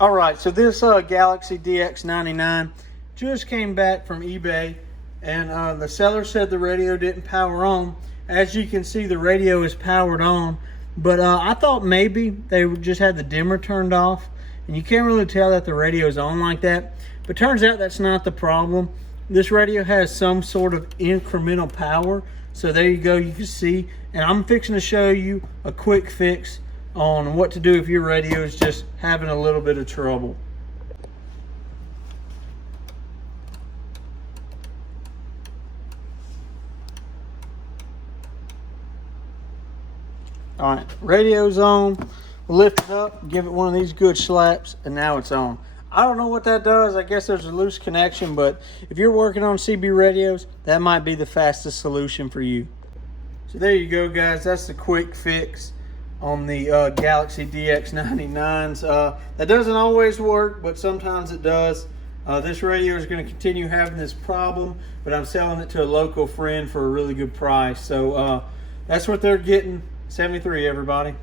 All right, so this Galaxy DX99 just came back from eBay, and the seller said the radio didn't power on. As you can see, the radio is powered on, but I thought maybe they just had the dimmer turned off, and you can't really tell that the radio is on like that. But turns out that's not the problem. This radio has some sort of incremental power. So there you go, you can see, and I'm fixing to show you a quick fix on what to do if your radio is just having a little bit of trouble. All right, radio's on. We'll lift it up, give it one of these good slaps, and now it's on. I don't know what that does. I guess there's a loose connection, but if you're working on CB radios, that might be the fastest solution for you. So there you go, guys. That's the quick fix on the Galaxy DX99s. That doesn't always work, but sometimes it does. This radio is going to continue having this problem, but I'm selling it to a local friend for a really good price. So that's what they're getting. 73, everybody.